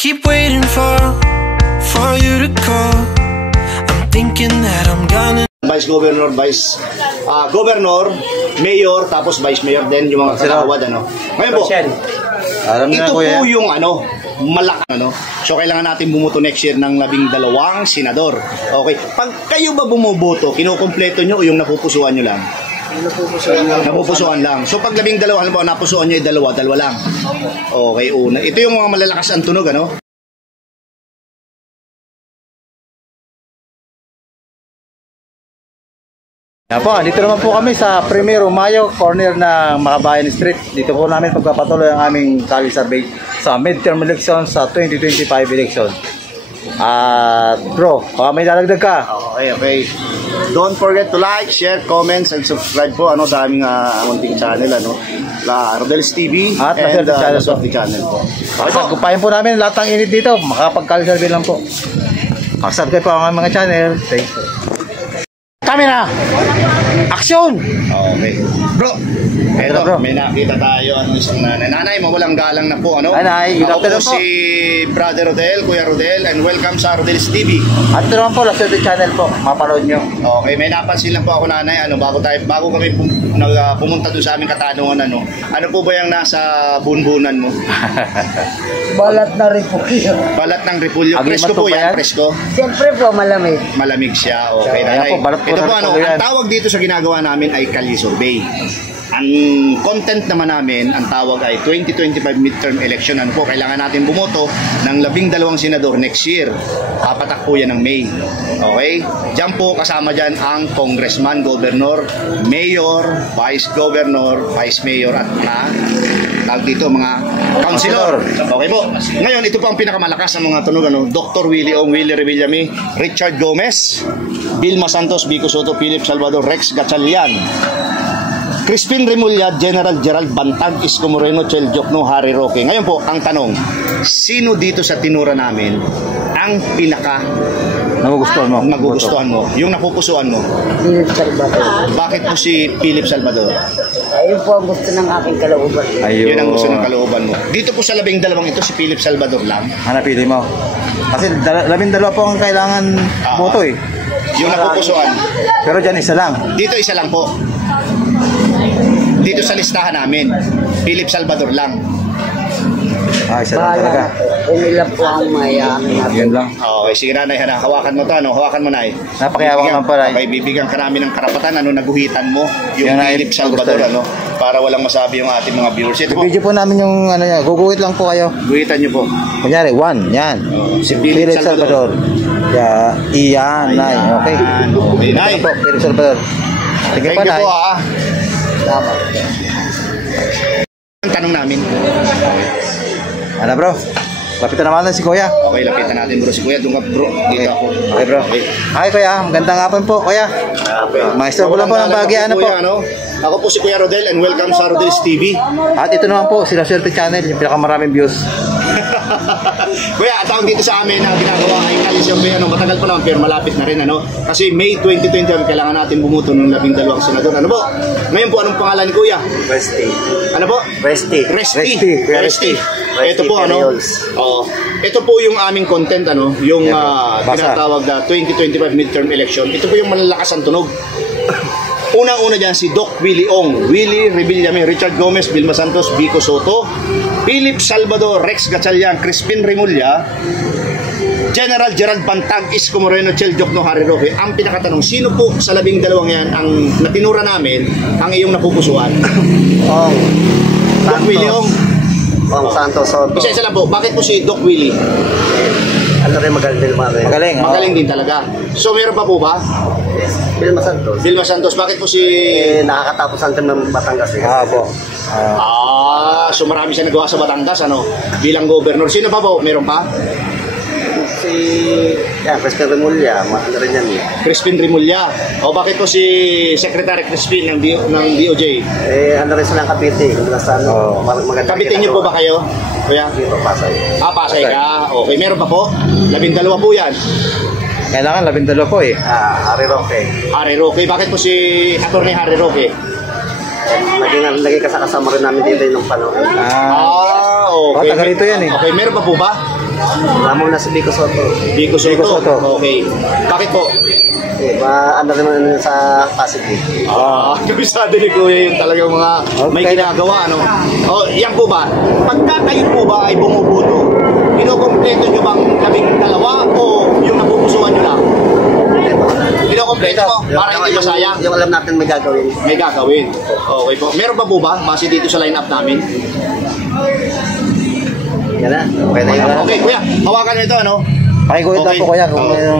keep waiting for you to call. I'm thinking that I'm gonna Vice Governor, Governor, Mayor, tapos Vice Mayor din yung mga kagawad, ano. Ngayon po, ito po yung malaki. So kailangan natin bumuto next year ng 12 senador. Okay. Pag kayo ba bumuboto, kinukumpleto nyo o yung napupusuan nyo lang? Napupusuan lang. So pag 12, halimbawa napusuan nyo ay dalawa lang. Okay, una. Ito yung mga malalakas ang tunog, ano? Yan po, dito naman po kami sa Primero Mayo, corner ng Makabayan Street. Dito po namin pagpapatuloy ang aming tally survey sa midterm election sa 2025 election. At bro, baka may dadagdag ka. Okay. Don't forget to like, share, comments, and subscribe po sa aming munting channel, La Rodel's TV at and channel po. Okay, sagupahin po namin lahat ng init dito. Makapag-tally survey lang po. Subscribe po ang mga channel. Thanks po. Camera! Action! Okay. Bro, eto, may nakita tayo isang nanay. Nanay, mawalang galang na po, ano? Nanay, ako po si Brother Rodel, Kuya Rodel, and welcome sa Rodel's TV. At ito naman po, La Suerte Channel po, mapanood nyo. Okay, may napansin lang po ako, nanay, bago kami pumunta doon sa aming katanungan, ano po ba yung nasa bunbunan mo? Balat na repulyo. Balat ng repulyo. Presko po yan, presko? Siyempre po, malamig. Malamig siya, okay, nanay. Ito po, ang tawag dito sa ginagawa namin ay Kali Survey. Ang content naman namin, ang tawag ay 2025 midterm election. Ano po, kailangan natin bumoto ng 12 senador next year. Papatak po yan ng May. Okay? Diyan po, kasama dyan ang congressman, governor, mayor, vice governor, vice mayor at tawag dito mga councilor. Okay po. Ngayon, ito po ang pinakamalakas ng mga tunog. Dr. Willie Ong, Willie Revillame, Richard Gomez, Vilma Santos, Vico Soto, Philip Salvador, Rex Gatchalian, Crispin Remulla, General Gerald Bantag, Isko Moreno, Chel Jokno, Harry Roque. Ngayon po, ang tanong, sino dito sa tinura namin ang pinaka magugustuhan mo? Yung napupusuan mo? Philip Salvador. Bakit po si Philip Salvador? Ayun po ang gusto ng aking kalooban. Yun ang gusto ng kalooban mo. Dito po sa 12 ito, si Philip Salvador lang. Hanapili mo. Kasi 12 po ang kailangan boto eh. Yung napupusuan. Pero dyan isa lang. Dito isa lang po. Dito sa listahan namin, Philip Salvador lang. Isa lang talaga. Kung ilan po ang mayayaman. Yun lang. Okay, sige nanay, hawakan mo to, hawakan mo nay. Napakayawak naman pala. Okay, bibigyan ka namin ng karapatan, naguhitan mo yung Philip Salvador, para walang masabi yung ating mga viewers. Ito po. Video po namin yung guguhit lang po kayo. Guhitan nyo po. Kunyari, 1, yan. Si Philip Salvador. Iyan, nay. Okay. Okay, nay. Ito po, Philip Salvador. Sige po, nay. Tama. Ang tanong namin. Ano bro? Lapitan naman na si Kuya. Okay, lapitan natin bro si Kuya. Doon ka bro. Dito ako. Okay bro. Hi Kuya, magandang hapon po Kuya. Maestro po lang po ng Baguio. Ano po? Ako po si Kuya Rodel and welcome sa Rodel's TV. At ito naman po, si La Suerte Channel, yung pinakamaraming views. Kuya, tawag dito sa amin na ginagawa ay Kali Survey, matagal pa naman pero malapit na rin, kasi May 2020 kailangan natin bumuto ng 12 senador. Ano po? Ngayon po, anong pangalan ni Kuya? Resti. Ano po? Resti. Ito po, ito po yung aming content, yung tinatawag na 2025 midterm election. Ito po yung malalakas ang tunog. Unang-una dyan si Doc Willie Ong, Willie Revillame, Richard Gomez, Vilma Santos, Vico Soto, Philip Salvador, Rex Gatchalian, Crispin Remulla, General Gerald Bantag, Isko Moreno, Chel Jokno, Harry Roque. Ang pinakatanong, sino po sa 12 yan ang natinura namin ang iyong napupusuan? Doc Willie Ong. Santos Soto. Isa lang po, bakit po si Doc Willie? Magaling din. Magaling din talaga. So meron pa po ba? Vilma Santos. Vilma Santos, bakit po si... nakakatapos ang ng Batangas. Po. So marami siya nagawa sa Batangas, bilang governor. Sino pa po? Meron pa? Crispin Remulla, rin yan. Crispin Remulla. Bakit po si Secretary Crispin ng DOJ? Rin silang Cavite. Cavite niyo po ba kayo? Kuya? Pasay. Pasay ka. Okay, meron pa po? 12 po yan. Kailangan 12 po eh. Harry Roque. Harry Roque. Bakit po si Atty. Harry Roque? Naging kasama rin namin dito yung panahon. Okay. Taga rito yan eh. Okay, meron pa po ba? Lamang na si Biko Soto. Biko Biko Soto. Okay. Bakit po? Ano naman sa Pasig. Kabisado ni Kuya yung talagang mga may ginagawa, ano? Yan po ba? Pagka kayo po ba ay bumubuto, kinukompleto nyo bang 12 o yung napupusuan nyo lang? Kinukompleto po, para hindi masayang. Yung alam natin may gagawin. May gagawin. Okay po. Meron pa po ba? Base dito sa line-up namin. Yan na. Okay na yun. Okay, Kuya. Hawakan nyo ito, ano? Pakiguhit lang po Kuya.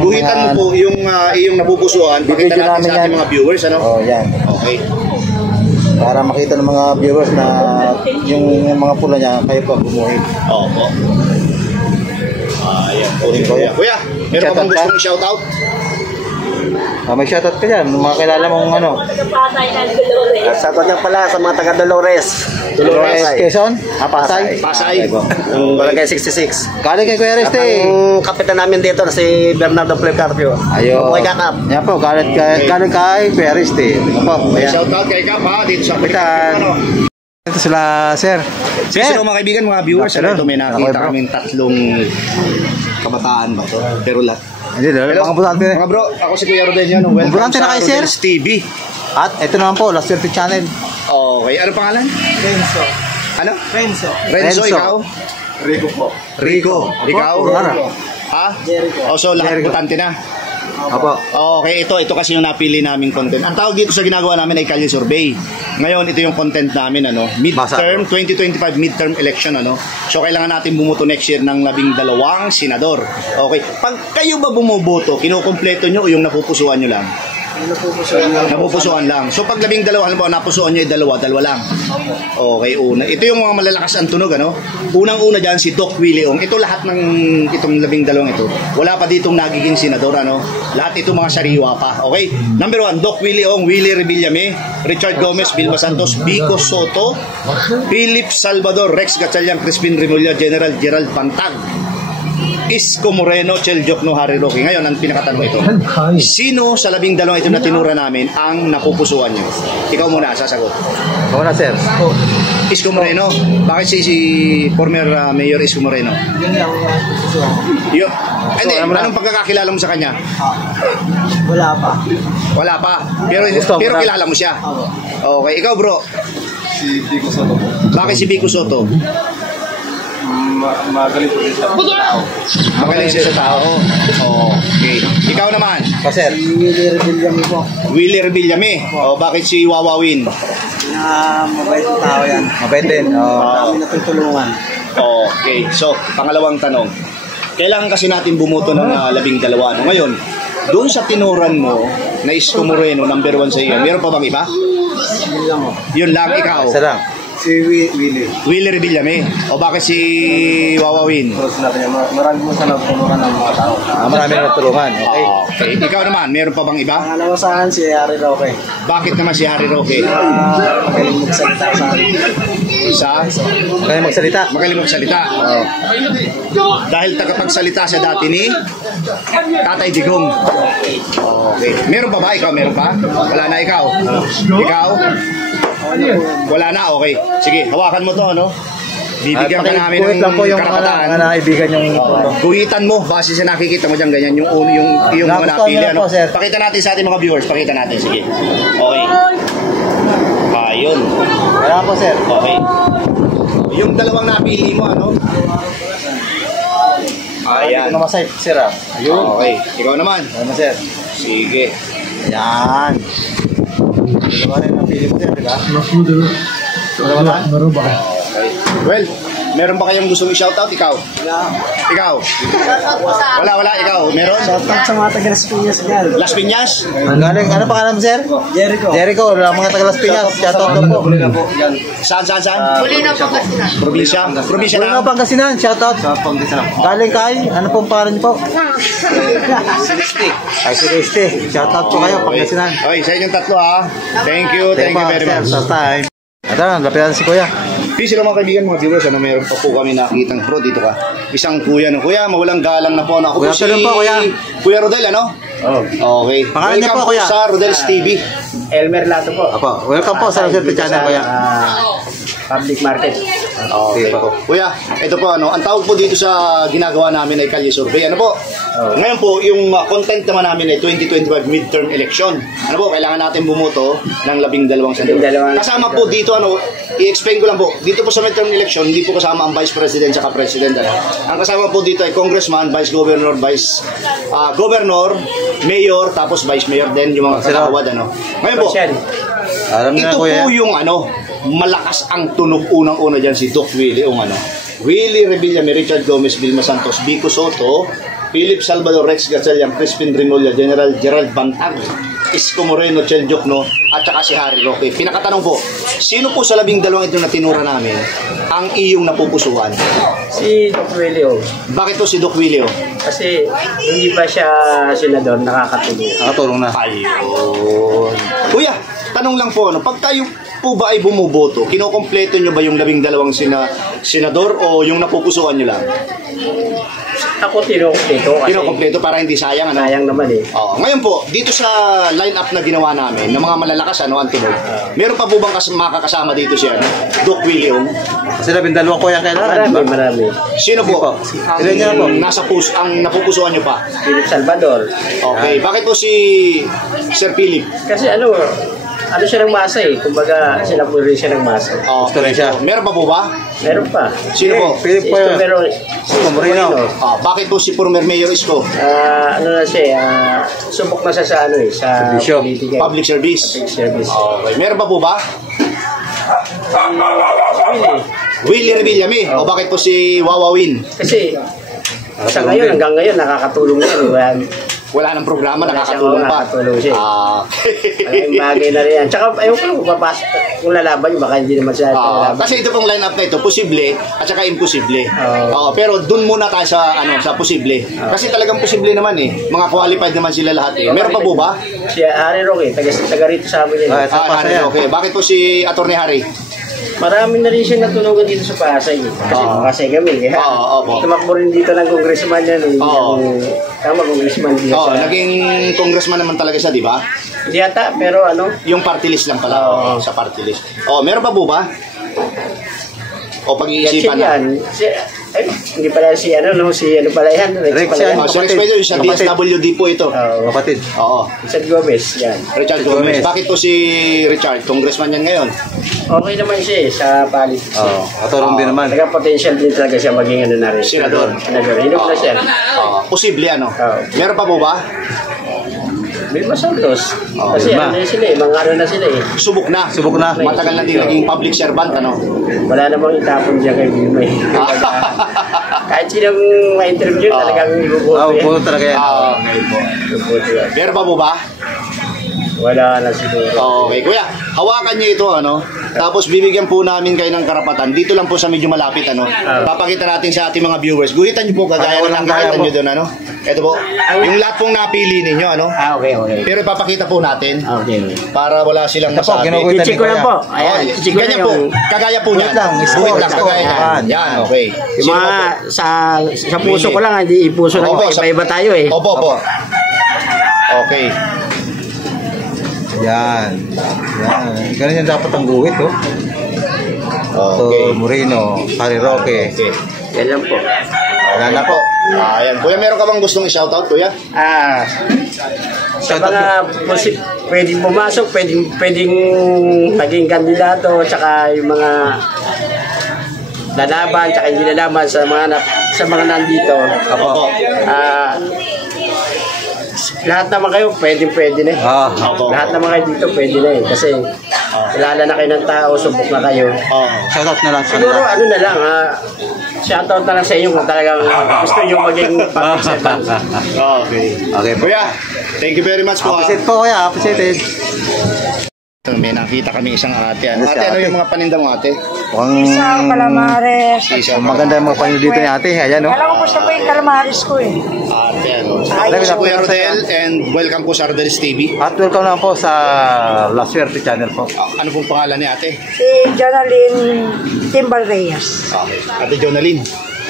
Guhitan mo po yung iyong napupusuan. Pakita natin sa ating mga viewers, ano? Yan. Okay. Para makita ng mga viewers na yung mga pula niya, kayo po gumuhit. Opo. Ayan. Kuya. Kuya, meron ka bang gustong i-shoutout? May shoutout ka dyan, mga kilala mong ano. Shoutout lang pala sa mga taga Dolores. Quezon? Pasay? Pasay. Barangay 66. Galing kay Kuya Reste. Ang kapitan namin dito na si Bernardo Plecarpio. Ayun. Okay, kakap. Yan po, galing kay Kuya Reste. Opo, ayan. Shoutout kay Kap, ha? Dito sa Kapitan. Ito sila, sir. Sir, mga kaibigan, mga viewers, Hello. ito may Hello, nakita bro. kaming 3 kabataan ba to? Pero lahat. Hindi, mga butante. Mga bro, ako si Kuya Rodel yan. Welcome Butante na sa kayo, sir. Rodel's TV. At ito naman po, Last 30 Channel. Okay, ano pangalan? Renzo. Ano? Renzo. Renzo, ikaw? Rico po. Rico. Ikaw? Ano? Ha? Jericho. So lahat Jericho. butante na. Opo. Okay, ito kasi yung napili naming content. Ang tawag dito sa ginagawa namin ay Kalye Survey. Ngayon, ito yung content namin, ano, midterm, 2025 midterm election, ano. So, kailangan natin bumuto next year ng 12 senador. Okay. Pag kayo ba bumuboto, kinukumpleto nyo o yung napupusuan nyo lang? Napupusuan lang. So, pag 12, halimbawa, napusuan nyo ay dalawa lang. Okay, una. Ito yung mga malalakas ang tunog, ano. Unang-una dyan, si Doc Willie Ong. Ito lahat ng itong 12 ito. Wala pa ditong nagiging senador, ano. Lahat ito mga sariwa pa. Okay? Number 1, Doc Willie Ong, Willie Revillame, Richard Gomez, Vilma Santos, Biko Soto, Philip Salvador, Rex Gatchalian, Crispin Remulla, General Gerald Pantag, Isko Moreno, Chel Jokno, Harry Roque. Ngayon, ang pinakatanong ito. Sino sa 12 ito na tinura namin ang napupusuan nyo? Ikaw muna, sasagot. Ako na, sir. Isko Moreno. Bakit si former Mayor Isko Moreno? Yun lang ang pupusuan. Yun. Hindi, anong pagkakakilala mo sa kanya? Wala pa. Wala pa. Pero kilala mo siya. Okay, ikaw bro. Si Biko Soto. Bakit si Biko Soto? Magaling po rin sa tao. Magaling siya sa tao. Okay. Ikaw naman. Sir. Si Willie Revillame po. Willie Revillame. Bakit si Wawawin? Mabait ang tao yan. Mabait din. Dami natutulungan. Okay. So, pangalawang tanong. Kailangan kasi natin bumuto ng 12. No? Ngayon, doon sa tinuran mo na Isko Moreno, number 1 sa iyo, meron pa bang iba? Yun lang o. Yun lang, ikaw. Isa lang. Si Willie. Willie Revillame. O bakit si Wawawin? Tapos natin yan. Marami mo sa natulungan ng mga tao. Marami na natulungan. Okay. Okay. Ikaw naman, meron pa bang iba? Pangalawa sa akin si Harry Roque. Bakit naman si Harry Roque? Magaling magsalita sa akin. Kaya magsalita. Magaling magsalita. Dahil tagapagsalita siya dati ni Tatay Digong. Okay. Meron pa ba? Ikaw meron pa? Wala na ikaw? Ikaw? Wala na? Okay. Sige, hawakan mo to, ano? Bibigyan ka namin Guhit lang po yung karapatan. mga naibigan yung Guhitan mo, base sa nakikita mo dyan, ganyan, yung mga napili. Ano? Pakita natin sa ating mga viewers, pakita natin, sige. Okay. Ayun. Kaya po, sir. Okay. Yung dalawang napili mo, ano? Ayan. Ito naman, sir. Ayun. Okay. Ikaw naman. Ano, sir? Sige. Yan. Dalawa rin ang pili mo, sir, di ba? Dalawa na? Okay. Well, meron ba kayong gustong i-shoutout? Ikaw? Ikaw? Wala, ikaw. Meron? Shoutout sa mga taga-Las Piñas dyan. Las Piñas? Galing, ano pangalan mo, sir? Jericho. Jericho, mga taga Las Piñas. Shoutout na po. Saan? Probinsya? Probinsya Wala na? nga Pangasinan, shoutout. Galing kay, ano pong pangalan niyo po? Ay, Celeste. Shoutout po kayo, Pangasinan. Okay, sa inyong tatlo ha. Thank you very much. Sa time. Ito na, lapitan si Kuya. Please, mga kaibigan, mga viewers, ano, meron pa po kami nakikitang bro, dito ka. Isang kuya, no? Kuya, mawalang galang na po. Ako Kuya, po si tulong po, Kuya. Kuya Rodel, ano? Okay. Pangalan niyo Welcome po, Kuya. sa Rodel's TV. Elmer Lato po. Apo, welcome po sa Rodel's channel, Kuya. Public market. Okay po. Kuya, ito po ano, ang tawag po dito sa ginagawa namin ay Kalye Survey. Ano po? Ngayon po, yung content naman namin ay 2025 midterm election. Ano po, kailangan natin bumuto ng 12 senador. Kasama po dito, ano, i-explain ko lang po. Dito po sa midterm election, hindi po kasama ang Vice President at President. Ano. Ang kasama po dito ay Congressman, Vice Governor, Governor, Mayor, tapos Vice Mayor din, yung mga kasawad. Ano. Ngayon po, ito po yung ano, malakas ang tunog unang-una dyan si Doc Willie, Willie Revillame, Richard Gomez, Vilma Santos, Vico Soto, Philip Salvador, Rex Gatchalian, Crispin Remulla, General Gerald Bantag, Isko Moreno, Chel Jokno, at saka si Harry Roque. Pinakatanong po, sino po sa 12 ito na tinura namin ang iyong napupusuan? Si Doc Willie. Bakit po si Doc Willie? Kasi hindi pa siya senador, nakakatulong. Na. Ayun. Kuya, tanong lang po, pag tayo po ba ay bumuboto, kinokompleto nyo ba yung 12 senador o yung napupusuan nyo lang? Ako kinokompleto kasi Kinokompleto para hindi sayang, ano? sayang naman eh. Ngayon po, dito sa line-up na ginawa namin, ng mga malalakas, ang tunog, meron pa po bang makakasama dito siya, Doc Willie? Kasi 12 ko yan kailangan, di ba? Marami. Sino po? Ilan niya po? Ang napupusuan nyo pa? Philip Salvador. Okay, bakit po si Sir Philip? Kasi ano siya ng masa eh. Kumbaga, sila po rin siya ng masa. Gusto rin siya. Meron pa po ba? Meron pa. Sino po? Philip po yun. Isko Moreno. Bakit po si former Mayor Isko? Ano na siya, subok na siya sa sa Servisyo. politika. Public service. Public service. Okay, meron pa po ba? Willie. Willie Revillame. O bakit po si Wawawin? Kasi, sa ngayon, hanggang ngayon, nakakatulong yan. Wala nang programa, Wala nakakatulong siya, pa. nakakatulong siya. Malaking bagay na rin yan. Tsaka, ayaw ko lang kung papasok, kung lalaban yun, baka hindi naman siya lalaban. Kasi ito pong line-up na ito, posible at saka imposible. Pero dun muna tayo sa posible. Kasi talagang posible naman eh. Mga qualified naman sila lahat eh. Meron pa po ba? Si Harry Roque, taga rito sa amin yan. Harry, okay. Bakit po si Atty. Harry? Marami na rin siya natunugan dito sa Pasay. Kasi kami. Opo. Tumakbo rin dito ng congressman yan. Tama, congressman dito siya. Naging congressman naman talaga siya, di ba? Hindi ata, pero ano? Yung party list lang pala. Sa party list. Meron pa po ba? O pag-iisipan na? Hindi pala si pala yan. Rex yan. Si Rex Pedro, sa DSWD po ito. Kapatid. Richard Gomez, yan. Richard Gomez. Bakit po si Richard? Congressman yan ngayon. Okay naman siya sa politics. Katulong din naman. Potential din talaga siya maging na rin. Senador. Hinap na siya. Posible ano? Meron pa po ba? Vilma Santos. Kasi Vilma. sila eh, mga na sila eh. Subok na. Matagal na din naging public servant, ano? Wala namang itapon dyan kay Vilma eh. Kahit sinong ma-interview, talagang ibubuto yan. Buto talaga yan. Ibubuto yan. Meron pa po ba? Wala na siguro. Okay, kuya, hawakan niyo ito, ano? Tapos bibigyan po namin kayo ng karapatan. Dito lang po sa medyo malapit, ano? Papakita natin sa ating mga viewers. Guhitan niyo po kagaya ng nakita niyo doon, ano? Ito po. Yung lahat pong napili ninyo, ano? Okay. Pero ipapakita po natin Okay. para wala silang masabi. I-check ko lang po. Ayan, i-check ko Ganyan lang po. yung... Kagaya po niyan. Guhit lang, Kagaya niyan. Yan, okay. Yung Sino mga po? sa puso ko lang, hindi ipuso lang iba. Iba tayo eh. Opo. Okay. Yan. Ganun yan dapat ang guhit, oh. So, Moreno, Harry Roque. Okay. Yan lang po. Yan na po. Ayan. Kuya, meron ka bang gustong i-shoutout, kuya? Sa mga pwedeng pumasok, pwedeng maging kandidato, tsaka yung mga lalaban, tsaka hindi lalaban sa mga nandito. Opo. Lahat naman kayo, pwede na eh. Lahat naman kayo dito, pwede na eh. Kasi kilala na kayo ng tao, subok na kayo. Shoutout na lang sa Siguro kanila. ano na lang, shoutout na lang sa inyo kung talagang gusto nyo maging public servant. Okay. Kuya, thank you very much po. Appreciate po, kuya. Appreciated. May nakita kami isang ate. Yes, Ate, ano ate. yung mga paninda mo, ate? Isang calamares. Maganda yung mga panyo dito ni ate. Ayan, oh. Alam ko gusto ko yung calamares ko eh. Ate, ano? Ako po si Kuya Rodel and welcome po sa Ardelis TV. At welcome naman po sa La Suerte channel po. Ano pong pangalan ni ate? Si Jonalyn Timbal Reyes. Okay. Ate Jonalyn.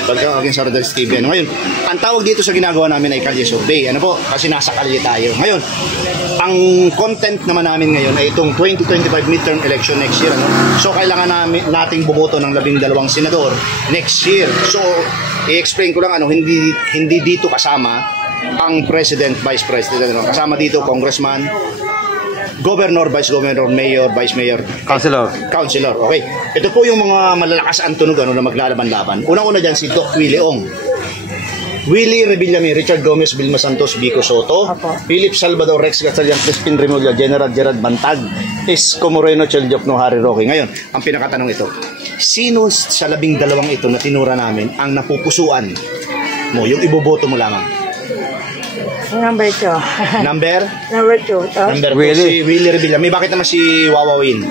Welcome again sa Rodel's TV. Ngayon, ang tawag dito sa ginagawa namin ay kalye survey. Ano po? Kasi nasa kalye tayo. Ngayon, ang content naman namin ngayon ay itong 2025 midterm election next year. Ano? So, kailangan nating bumoto ng 12 senador next year. So, i-explain ko lang, hindi dito kasama ang President, Vice President. Ano? Kasama dito, Congressman, Governor, Vice Governor, Mayor, Vice Mayor, Councilor. Okay. Ito po yung mga malalakas ang tunog na maglalaban-laban. Unang-una dyan si Doc Willie Ong. Willie Revillame, Richard Gomez, Vilma Santos, Vico Soto, Philip Salvador, Rex Gatchalian, Crispin Remulla, General Gerard Bantag, Isko Moreno, Cheldiopno, Harry Roque. Ngayon, ang pinakatanong ito, sino sa 12 ito na tinura namin ang napupusuan mo, yung iboboto mo lamang? Number 2. Number? Number 2. Number 2, si Willie Revillame. Bakit naman si Wawawin?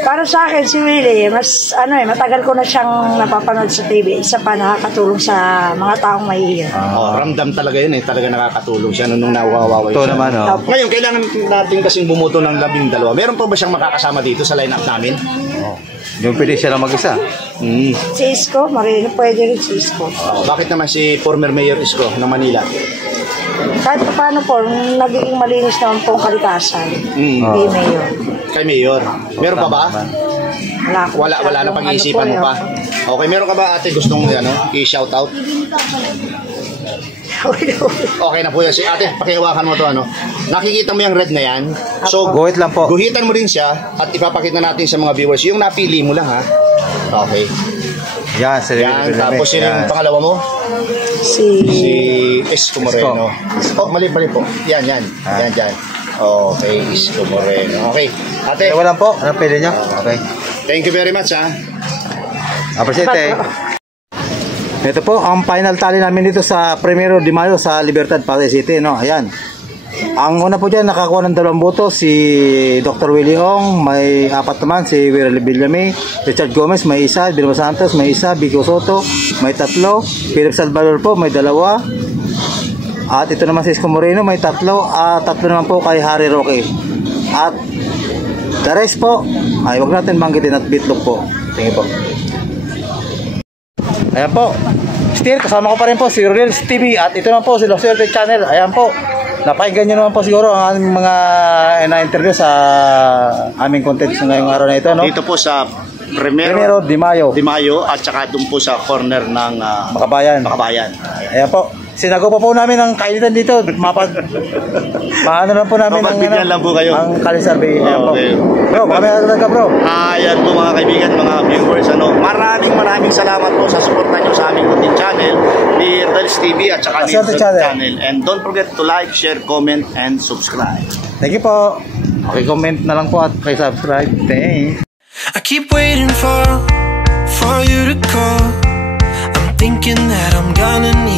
Para sa akin, si Willie, matagal ko na siyang napapanood sa TV. Isa pa nakakatulong sa mga taong mahihirap. Ramdam talaga yun eh. Talaga nakakatulong siya nung nawawaway Ito siya. naman, Ngayon, kailangan natin kasing bumuto ng 12. Meron pa ba siyang makakasama dito sa lineup namin? Yung pwede siya lang mag-isa. Si Isko, pwede rin si Isko. Bakit naman si former Mayor Isko ng Manila? Kahit paano po, nagiging malinis naman po ang kalikasan. Hindi Mayor. Kay Mayor. Meron pa ba? Wala na pag-iisipan mo pa. Okay, meron ka ba ate gustong i-shout out? Okay na po yan. Si ate, pakihawakan mo to Nakikita mo yung red na yan? So, Guhit lang po. Guhitan mo din siya at ipapakita natin sa mga viewers. Yung napili mo lang ha. Okay. Yan, Tapos yun yung pangalawa mo? Si Isko Moreno. Mali po. Yan. Yan. Okay, Isko Moreno. Okay. Ate. Wala po. Ano pwede nyo? Okay. Thank you very much ha. Appreciate Ito po, ang final tally namin dito sa 1 de Mayo sa Libertad, Pasay City. Ayan. Ang una po dyan, nakakuha ng 2 boto si Dr. Willie Ong, may 4 naman si Willie Revillame, Richard Gomez may 1, Vilma Santos may 1, Vico Soto may 3, Philip Salvador po may 2, at ito naman si Isko Moreno may 3, at 3 naman po kay Harry Roque. At the rest po ay wag natin banggitin at bitlog po. Tingin po. Ayan po, still kasama ko pa rin po si Rodel's TV, at ito naman po si Los Suerte Channel. Ayan po, napakinggan nyo naman po siguro ang aming mga na-interview sa aming content ngayong araw na ito, Dito po sa 1 de Mayo at saka doon po sa corner ng Makabayan. Ayan po, sinago pa po namin ang kainitan dito. Maano lang po namin Mapagbigyan lang po kayo. ang Kali Survey. Ayan po. Okay. Bro, kami ka bro. Ayan po mga kaibigan, mga viewers. Maraming salamat po sa suporta nyo sa aming content channel ni Rodel's TV at saka ni Rodel's Channel. And don't forget to like, share, comment, and subscribe. Thank you po. Okay, comment na lang po at subscribe. Thanks. I keep waiting for you to call. I'm thinking that I'm gonna need